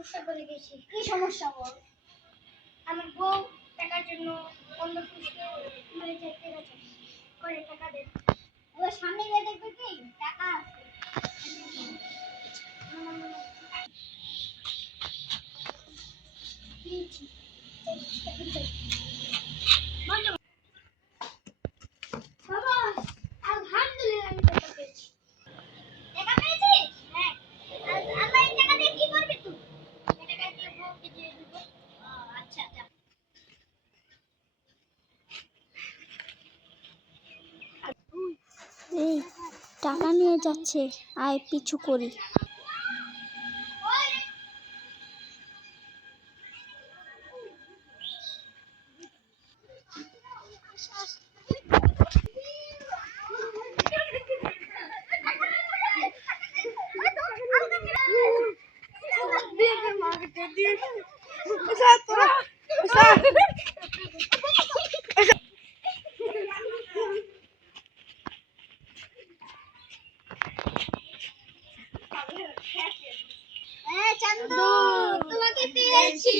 সমস্যা করে গেছি। কি সমস্যা বল? আমার বউ টাকার জন্য অন্য পুরুষকে মেরে যেতে গেছে। করে টাকা দে। এবার সামনে গিয়ে দেখবে কি টাকা আছে। বাবা, আলহামদুলিল্লাহ আমি টাকা পেয়েছি। টাকা পেয়েছিস? হ্যাঁ। আল্লাহ এই টাকা দিয়ে কি করবি তুই? এই টাকা দিয়ে বউকে দিয়ে দিব। আচ্ছা যা। এই টাকা নিয়ে যাচ্ছে, আয় পিছু করি। চান্দু তোমাকে পেয়েছি।